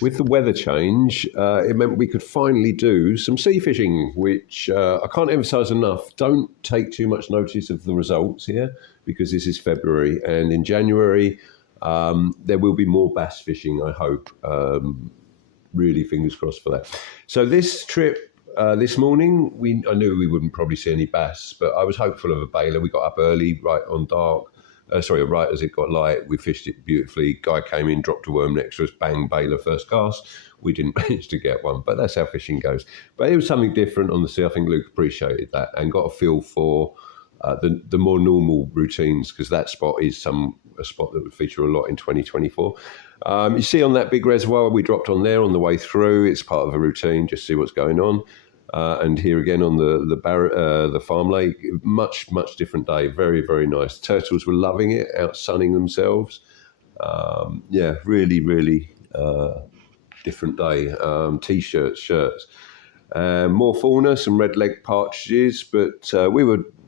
with the weather change, it meant we could finally do some sea fishing, which I can't emphasise enough. Don't take too much notice of the results here, because this is February, and in January there will be more bass fishing, I hope. Really fingers crossed for that. So this trip, this morning, I knew we wouldn't probably see any bass, but I was hopeful of a bailer. We got up early, right on dark. Right as it got light, we fished it beautifully. Guy came in, dropped a worm next to us, bang, bailer first cast. We didn't manage to get one, but that's how fishing goes. But it was something different on the sea. I think Luke appreciated that and got a feel for the more normal routines, because that spot is a spot that would feature a lot in 2024. You see on that big reservoir, we dropped on there on the way through. It's part of a routine, just see what's going on. And here again on the farm lake, much different day. Very, very nice. Turtles were loving it, out sunning themselves. Really different day. T-shirts, shirts, more fauna, some red leg partridges, but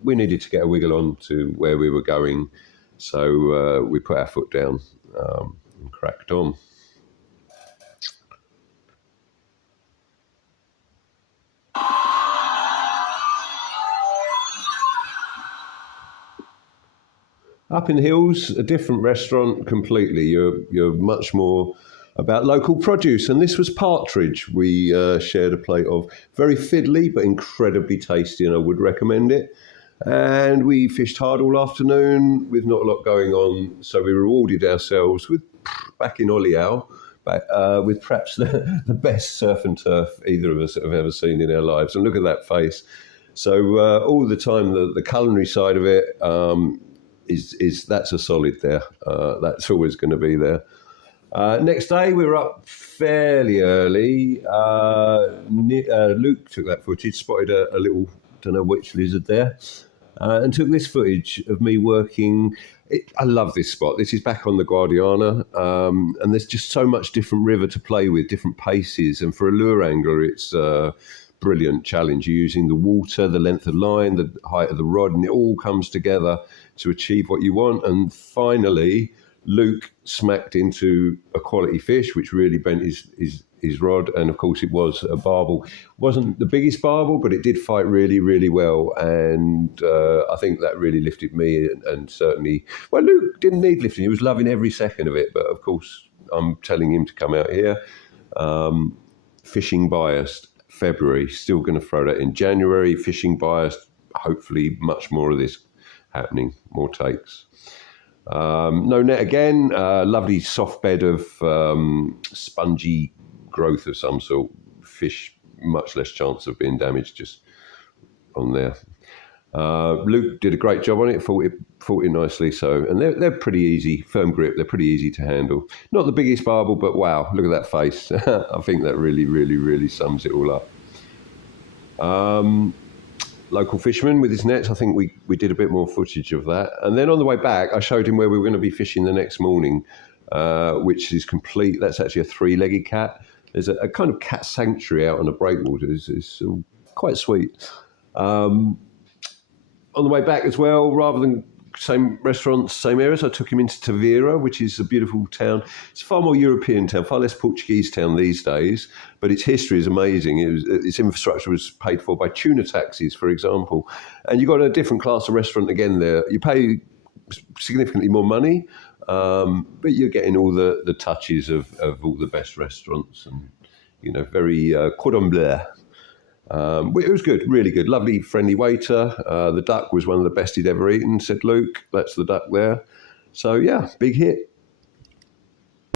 we needed to get a wiggle on to where we were going, so we put our foot down and cracked on. Up in the hills, a different restaurant completely. You're much more about local produce, and this was partridge. We shared a plate of, very fiddly but incredibly tasty, and I would recommend it. And we fished hard all afternoon with not a lot going on, so we rewarded ourselves with, back in Oliao, with perhaps the best surf and turf either of us have ever seen in our lives. And look at that face. So all the time, the culinary side of it, that's a solid there. That's always going to be there. Next day, we were up fairly early. Luke took that footage, spotted a little, don't know which lizard there, and took this footage of me working. I love this spot. This is back on the Guadiana, and there's just so much different river to play with, different paces. And for a lure angler, it's a brilliant challenge. You're using the water, the length of line, the height of the rod, and it all comes together to achieve what you want. And finally, Luke smacked into a quality fish, which really bent his rod. And of course, it was a barbel. Wasn't the biggest barbel, but it did fight really, really well. And I think that really lifted me. And certainly, well, Luke didn't need lifting. He was loving every second of it. But of course, I'm telling him to come out here. Fishing biased, February, still going to throw that in. January, fishing biased, hopefully much more of this happening, more takes. No net again, lovely soft bed of spongy growth of some sort. Fish, much less chance of being damaged just on there. Luke did a great job on it, fought it nicely. So, and they're pretty easy, firm grip, they're pretty easy to handle. Not the biggest barbel, but wow, look at that face. I think that really sums it all up. Local fisherman with his nets. I think we did a bit more footage of that. And then on the way back, I showed him where we were going to be fishing the next morning, which is complete. That's actually a three-legged cat. There's a kind of cat sanctuary out on the breakwaters. It's quite sweet. On the way back as well, rather than same restaurants, same areas, I took him into Tavira, which is a beautiful town. It's a far more European town, far less Portuguese town these days, but its history is amazing. Its infrastructure was paid for by tuna taxis, for example. And you've got a different class of restaurant again there. You pay significantly more money, but you're getting all the touches of all the best restaurants, and very cordon bleu. It was good, really good. Lovely, friendly waiter. The duck was one of the best he'd ever eaten, said Luke. That's the duck there. So, yeah, big hit.